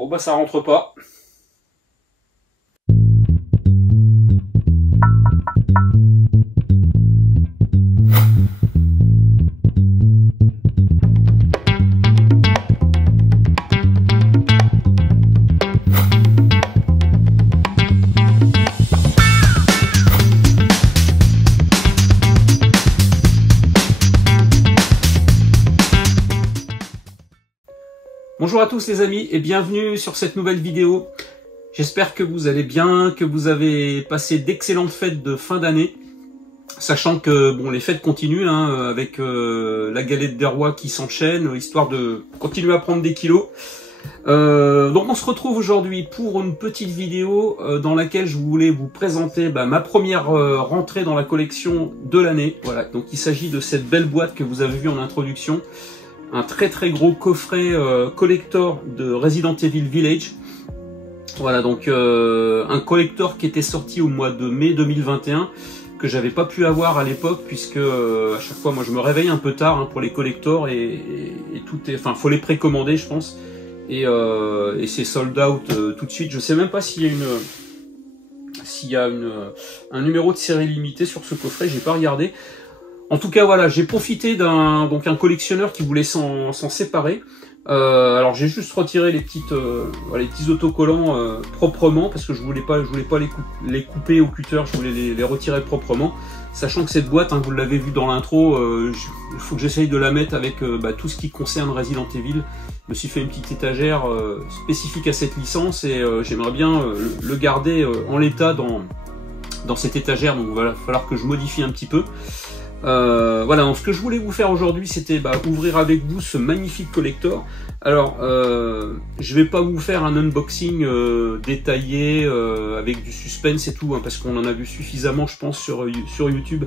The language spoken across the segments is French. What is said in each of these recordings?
Bon bah ça rentre pas. Bonjour à tous les amis et bienvenue sur cette nouvelle vidéo. J'espère que vous allez bien, que vous avez passé d'excellentes fêtes de fin d'année. Sachant que bon, les fêtes continuent avec la galette des rois qui s'enchaîne, histoire de continuer à prendre des kilos. Donc on se retrouve aujourd'hui pour une petite vidéo dans laquelle je voulais vous présenter ma première rentrée dans la collection de l'année. Voilà, donc il s'agit de cette belle boîte que vous avez vue en introduction. Un très gros coffret collector de Resident Evil Village. Voilà, donc un collector qui était sorti au mois de mai 2021, que j'avais pas pu avoir à l'époque, puisque à chaque fois moi je me réveille un peu tard pour les collectors et tout est, enfin faut les précommander je pense, et c'est sold out tout de suite. Je sais même pas s'il y a un numéro de série limitée sur ce coffret, j'ai pas regardé. En tout cas, voilà, j'ai profité d'un collectionneur qui voulait s'en séparer. Alors j'ai juste retiré les petits autocollants proprement parce que je voulais pas les couper au cutter, je voulais les retirer proprement. Sachant que cette boîte, vous l'avez vu dans l'intro, il faut que j'essaye de la mettre avec tout ce qui concerne Resident Evil. Je me suis fait une petite étagère spécifique à cette licence et j'aimerais bien le garder en l'état dans cette étagère. Donc il va falloir que je modifie un petit peu. Voilà, donc ce que je voulais vous faire aujourd'hui, c'était ouvrir avec vous ce magnifique collector. Alors, je vais pas vous faire un unboxing détaillé avec du suspense et tout, parce qu'on en a vu suffisamment, je pense, sur YouTube,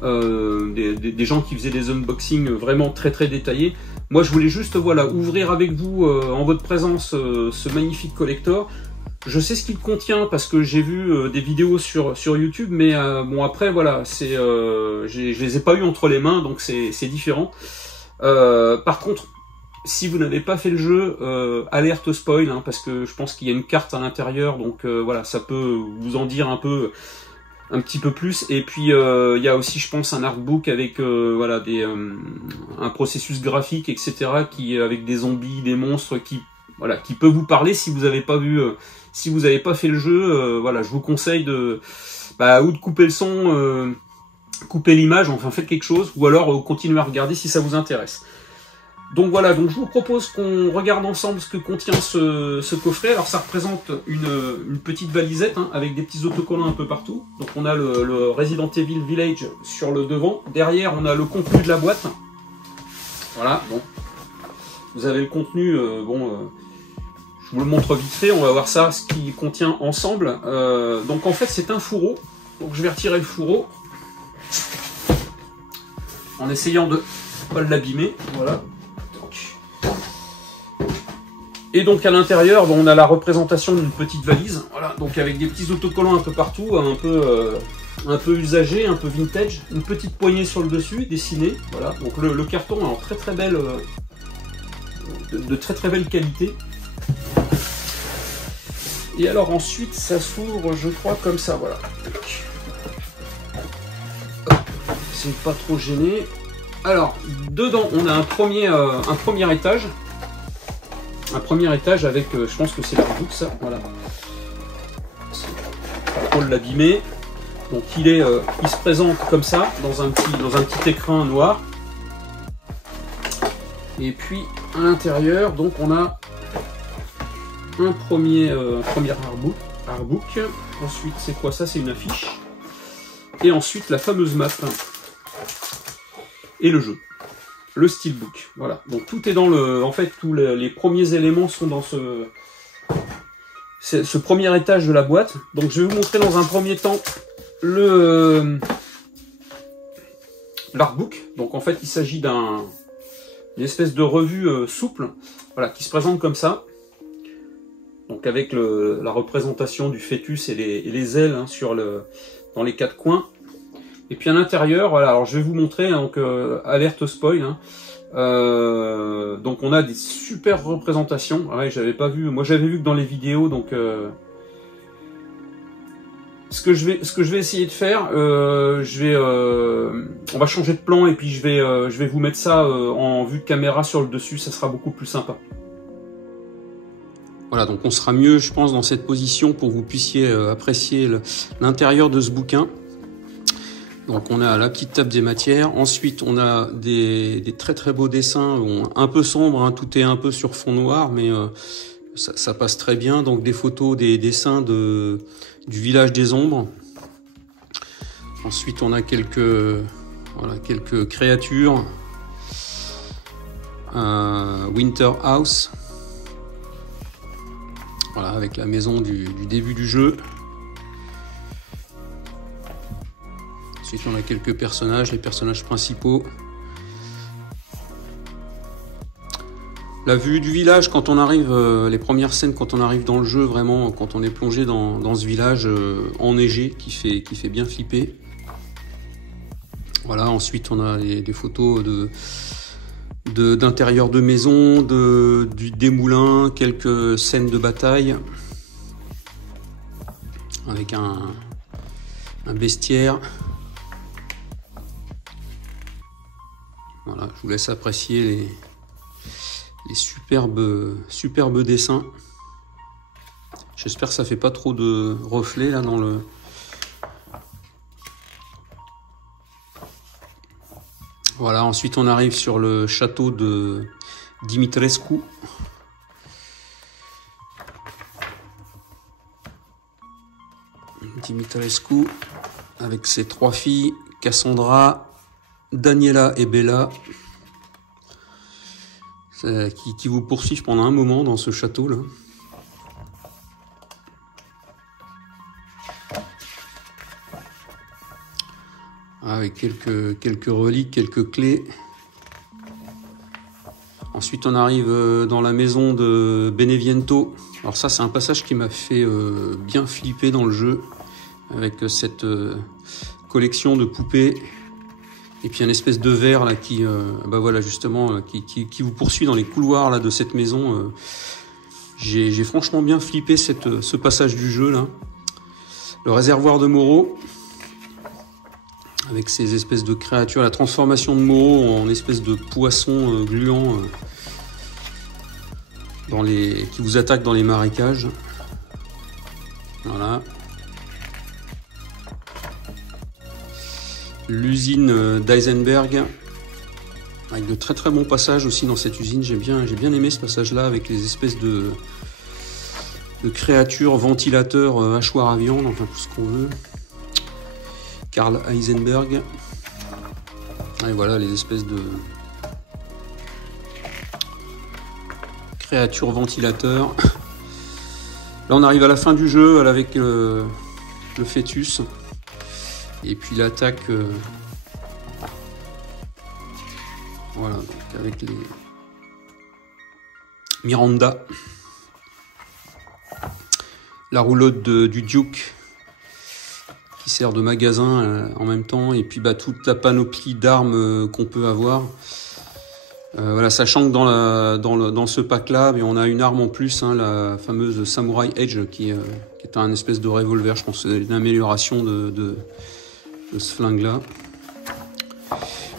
des gens qui faisaient des unboxings vraiment très détaillés. Moi, je voulais juste, voilà, ouvrir avec vous en votre présence ce magnifique collector. Je sais ce qu'il contient parce que j'ai vu des vidéos sur YouTube, mais bon après voilà, je les ai pas eu entre les mains, donc c'est différent. Par contre, si vous n'avez pas fait le jeu, alerte spoil, parce que je pense qu'il y a une carte à l'intérieur, donc voilà, ça peut vous en dire un petit peu plus. Et puis il y a aussi, je pense, un artbook avec voilà un processus graphique, etc., avec des zombies, des monstres qui peut vous parler si vous n'avez pas vu. Si vous n'avez pas fait le jeu, voilà, je vous conseille ou de couper le son, couper l'image, enfin faites quelque chose, ou alors continuez à regarder si ça vous intéresse. Donc voilà, donc je vous propose qu'on regarde ensemble ce que contient ce coffret. Alors ça représente une petite valisette avec des petits autocollants un peu partout. Donc on a le Resident Evil Village sur le devant. Derrière on a le contenu de la boîte. Voilà, bon. Vous avez le contenu, je vous le montre vite fait, on va voir ça, ce qu'il contient ensemble. Donc en fait c'est un fourreau, donc je vais retirer le fourreau en essayant de pas l'abîmer, voilà. Et donc à l'intérieur, on a la représentation d'une petite valise, voilà, donc avec des petits autocollants un peu partout, un peu usagé, un peu vintage, une petite poignée sur le dessus, dessinée, voilà. Donc le carton est en très belle, de très belle qualité. Et alors ensuite ça s'ouvre, je crois, comme ça, voilà. C'est pas trop gêné. Alors dedans on a un premier étage. Un premier étage avec, je pense que c'est l'artbook ça, voilà. Pas trop l'abîmer. Donc il se présente comme ça, dans un petit écrin noir. Et puis à l'intérieur, donc on a un premier artbook. Ensuite, c'est quoi ça? C'est une affiche. Et ensuite, la fameuse map. Et le jeu. Le steelbook. Voilà. Donc tout est dans le... En fait, tous les premiers éléments sont dans ce premier étage de la boîte. Donc je vais vous montrer dans un premier temps l'artbook. Donc en fait, il s'agit d'une espèce de revue souple, voilà, qui se présente comme ça. Donc avec la représentation du fœtus et les ailes dans les quatre coins. Et puis à l'intérieur, voilà, alors je vais vous montrer, donc alerte spoil, Donc on a des super représentations. Ouais, j'avais pas vu. Moi j'avais vu que dans les vidéos. Donc ce que je vais essayer de faire, on va changer de plan et puis je vais vous mettre ça en vue de caméra sur le dessus. Ça sera beaucoup plus sympa. Voilà, donc on sera mieux, je pense, dans cette position pour que vous puissiez apprécier l'intérieur de ce bouquin. Donc on a la petite table des matières. Ensuite, on a des très très beaux dessins, un peu sombres, hein, tout est un peu sur fond noir, mais ça passe très bien. Donc des photos, des dessins du village des ombres. Ensuite, on a quelques créatures. Winter House. Voilà, avec la maison du début du jeu. Ensuite, on a quelques personnages, les personnages principaux. La vue du village, quand on arrive, les premières scènes, quand on arrive dans le jeu, vraiment, quand on est plongé dans ce village enneigé, qui fait bien flipper. Voilà, ensuite, on a des photos d'intérieur de maison, des moulins, quelques scènes de bataille. Avec un bestiaire. Voilà, je vous laisse apprécier les superbes dessins. J'espère que ça fait pas trop de reflets là dans le... Voilà, ensuite on arrive sur le château de Dimitrescu. Dimitrescu avec ses 3 filles, Cassandra, Daniela et Bella, qui vous poursuivent pendant un moment dans ce château là. Avec quelques reliques, quelques clés. Ensuite on arrive dans la maison de Beneviento. Alors ça c'est un passage qui m'a fait bien flipper dans le jeu, avec cette collection de poupées. Et puis un espèce de ver là qui, bah voilà justement, qui vous poursuit dans les couloirs là de cette maison. J'ai franchement bien flippé ce passage du jeu là. Le réservoir de Moreau, avec ces espèces de créatures, la transformation de Moreau en espèce de poisson gluant qui vous attaque dans les marécages. Voilà. L'usine d'Eisenberg, avec de très très bons passages aussi dans cette usine. J'ai bien aimé ce passage là, avec les espèces de créatures, ventilateurs, hachoirs à viande, enfin tout ce qu'on veut. Karl Heisenberg. Et voilà les espèces de créatures ventilateurs. Là on arrive à la fin du jeu avec le fœtus. Et puis l'attaque, voilà, donc avec les Miranda, la roulotte du Duke qui sert de magasin en même temps, et puis bah, toute la panoplie d'armes qu'on peut avoir. Voilà, sachant que dans ce pack-là, on a une arme en plus, hein, la fameuse Samurai Edge, qui est un espèce de revolver. Je pense que c'est une amélioration de ce flingue-là.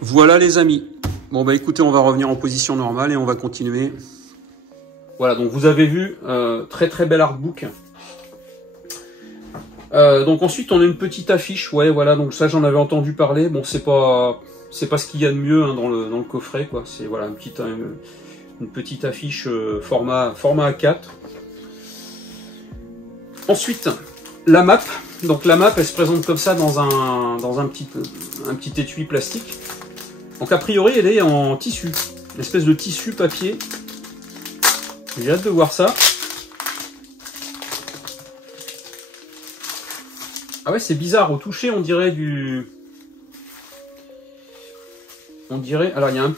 Voilà les amis. Bon bah écoutez, on va revenir en position normale et on va continuer. Voilà, donc vous avez vu, très très bel artbook. Donc ensuite on a une petite affiche, ouais voilà, donc ça j'en avais entendu parler. Bon c'est pas ce qu'il y a de mieux hein, dans le coffret quoi. C'est voilà une petite affiche format A4. Ensuite la map. Donc la map elle se présente comme ça dans un petit étui plastique. Donc a priori elle est en tissu, une espèce de tissu papier. J'ai hâte de voir ça. Ah ouais c'est bizarre, au toucher on dirait du... On dirait... Alors il y a un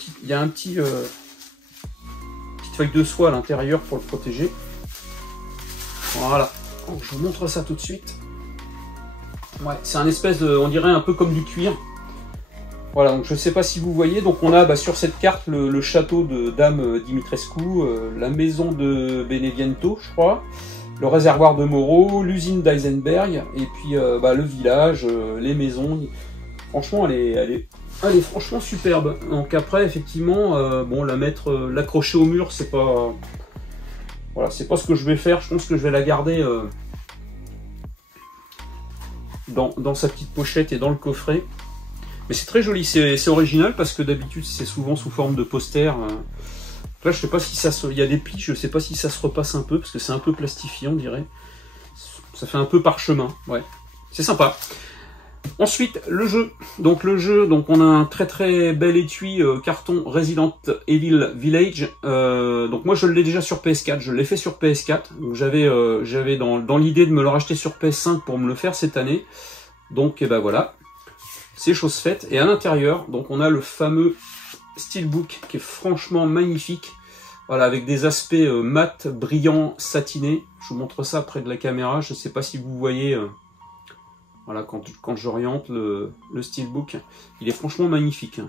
petit... petite feuille de soie à l'intérieur pour le protéger. Voilà. Donc je vous montre ça tout de suite. Ouais, c'est un espèce de... On dirait un peu comme du cuir. Voilà, donc je ne sais pas si vous voyez, donc on a sur cette carte le château de Dame Dimitrescu, la maison de Beneviento, je crois, le réservoir de Moreau, l'usine d'Eisenberg, et puis le village, les maisons. Franchement, elle est franchement superbe. Donc après, effectivement, bon, l'accrocher au mur, c'est pas, voilà, c'est pas ce que je vais faire. Je pense que je vais la garder dans sa petite pochette et dans le coffret. Mais c'est très joli, c'est original parce que d'habitude c'est souvent sous forme de poster. Là, je sais pas si il y a des plis, je sais pas si ça se repasse un peu parce que c'est un peu plastifié, on dirait. Ça fait un peu parchemin, ouais. C'est sympa. Ensuite, le jeu. Donc on a un très très bel étui carton Resident Evil Village. Donc moi je l'ai déjà sur PS4, je l'ai fait sur PS4. Donc j'avais dans l'idée de me le racheter sur PS5 pour me le faire cette année. Donc et ben voilà. C'est chose faite. Et à l'intérieur, donc on a le fameux steelbook qui est franchement magnifique. Voilà, avec des aspects mat, brillants, satinés. Je vous montre ça près de la caméra. Je ne sais pas si vous voyez. Voilà, quand j'oriente le steelbook, il est franchement magnifique.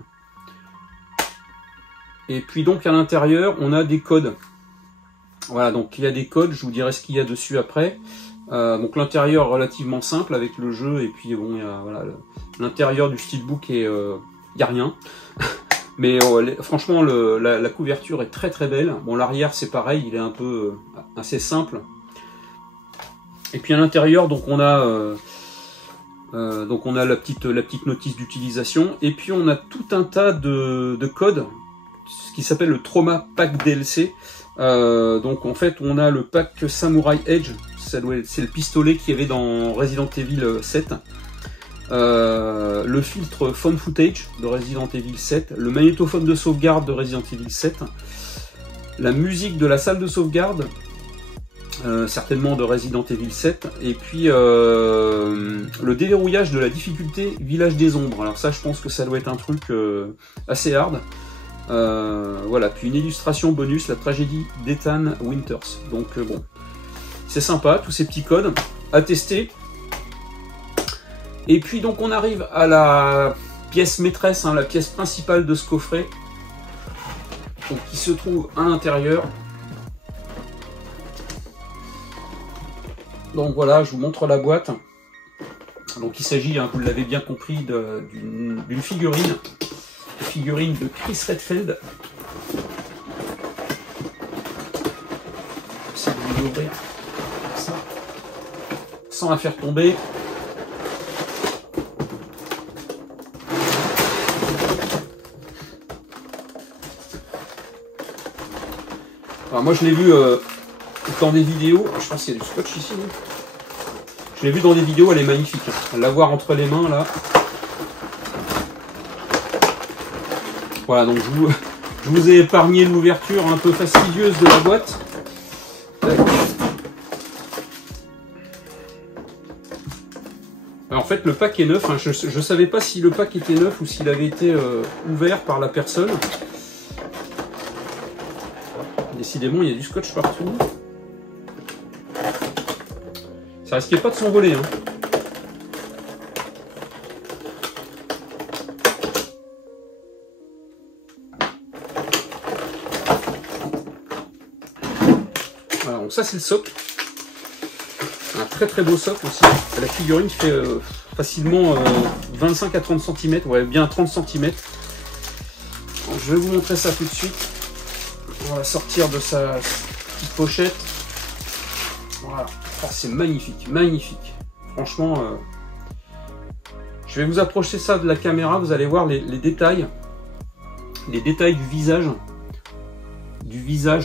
Et puis donc à l'intérieur, on a des codes. Voilà, donc il y a des codes. Je vous dirai ce qu'il y a dessus après. Donc l'intérieur relativement simple avec le jeu et puis bon, il y a voilà, l'intérieur du steelbook et il n'y a rien. Mais franchement la couverture est très très belle. Bon, l'arrière c'est pareil, il est un peu assez simple. Et puis à l'intérieur donc on a la petite notice d'utilisation et puis on a tout un tas de codes, ce qui s'appelle le Trauma Pack DLC. Donc en fait on a le pack Samurai Edge, c'est le pistolet qu'il y avait dans Resident Evil 7, le filtre Phone Footage de Resident Evil 7, le magnétophone de sauvegarde de Resident Evil 7, la musique de la salle de sauvegarde, certainement de Resident Evil 7, et puis le déverrouillage de la difficulté Village des Ombres. Alors ça je pense que ça doit être un truc assez hard. Voilà, puis une illustration bonus, la tragédie d'Ethan Winters. Donc bon, c'est sympa, tous ces petits codes à tester. Et puis donc on arrive à la pièce maîtresse, la pièce principale de ce coffret, donc, qui se trouve à l'intérieur. Donc voilà, je vous montre la boîte. Donc il s'agit, vous l'avez bien compris, d'une figurine. Figurine de Chris Redfield. J'essaie de l'ouvrir comme ça, sans la faire tomber. Alors moi je l'ai vu dans des vidéos, je pense qu'il y a du scotch ici. Je l'ai vu dans des vidéos, elle est magnifique. L'avoir entre les mains là. Voilà, donc je vous ai épargné l'ouverture un peu fastidieuse de la boîte. Alors, en fait, le pack est neuf. Je ne savais pas si le pack était neuf ou s'il avait été ouvert par la personne. Décidément, il y a du scotch partout. Ça risquait pas de s'envoler. Voilà, donc ça c'est le socle. Un très très beau socle aussi. La figurine fait facilement 25 à 30 cm, ouais, bien 30 cm. Donc, je vais vous montrer ça tout de suite. On va sortir de sa petite pochette. Voilà. Oh, c'est magnifique, magnifique. Franchement, je vais vous approcher ça de la caméra. Vous allez voir les détails. Les détails du visage.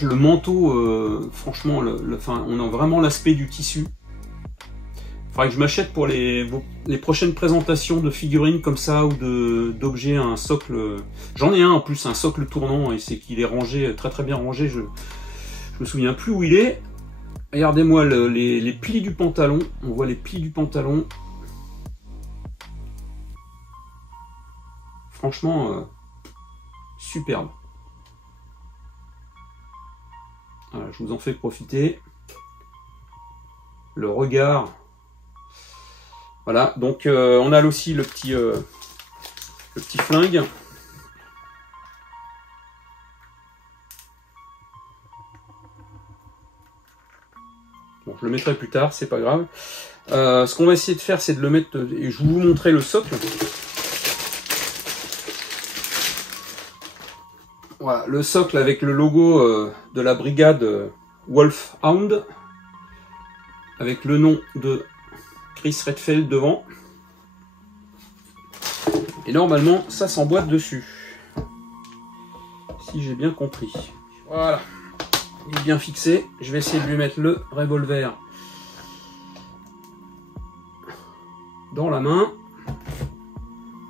Le manteau, franchement, on a vraiment l'aspect du tissu. Il faudrait que je m'achète pour les prochaines présentations de figurines comme ça ou d'objets un socle. J'en ai un en plus, un socle tournant, et c'est qu'il est rangé, très très bien rangé. Je me souviens plus où il est. Regardez-moi les plis du pantalon. On voit les plis du pantalon. Franchement, superbe. Voilà, je vous en fais profiter. Le regard. Voilà, donc on a aussi le petit le petit flingue. Bon, je le mettrai plus tard, c'est pas grave. Ce qu'on va essayer de faire, c'est de le mettre, et je vais vous montrer le socle. Voilà, le socle avec le logo de la brigade Wolfhound, avec le nom de Chris Redfield devant. Et normalement, ça s'emboîte dessus. Si j'ai bien compris. Voilà. Il est bien fixé. Je vais essayer de lui mettre le revolver dans la main.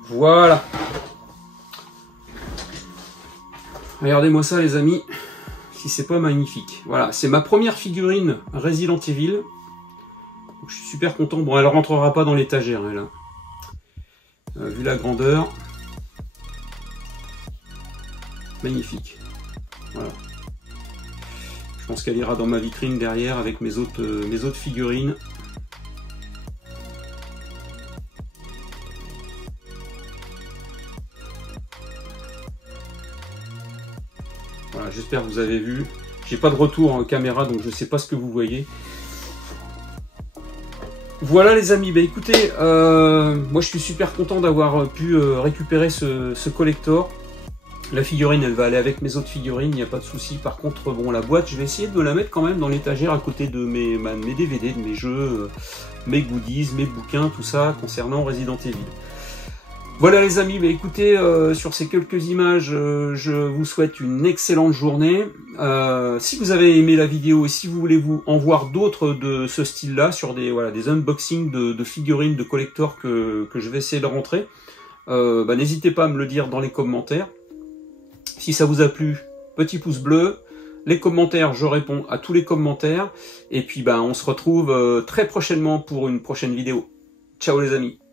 Voilà. Regardez-moi ça, les amis. Si c'est pas magnifique. Voilà, c'est ma première figurine Resident Evil. Donc, je suis super content. Bon, elle rentrera pas dans l'étagère, elle. Hein. Vu la grandeur. Magnifique. Voilà. Je pense qu'elle ira dans ma vitrine derrière avec mes autres figurines. Voilà, j'espère que vous avez vu. J'ai pas de retour en caméra, donc je sais pas ce que vous voyez. Voilà les amis, bah écoutez, moi je suis super content d'avoir pu récupérer ce collector. La figurine, elle va aller avec mes autres figurines, il n'y a pas de souci. Par contre, bon, la boîte, je vais essayer de la mettre quand même dans l'étagère à côté de mes DVD, de mes jeux, mes goodies, mes bouquins, tout ça concernant Resident Evil. Voilà les amis, bah écoutez, sur ces quelques images, je vous souhaite une excellente journée. Si vous avez aimé la vidéo et si vous voulez en voir d'autres de ce style-là, sur des unboxings de figurines, de collector que je vais essayer de rentrer, bah, n'hésitez pas à me le dire dans les commentaires. Si ça vous a plu, petit pouce bleu. Les commentaires, je réponds à tous les commentaires. Et puis, bah, on se retrouve très prochainement pour une prochaine vidéo. Ciao les amis.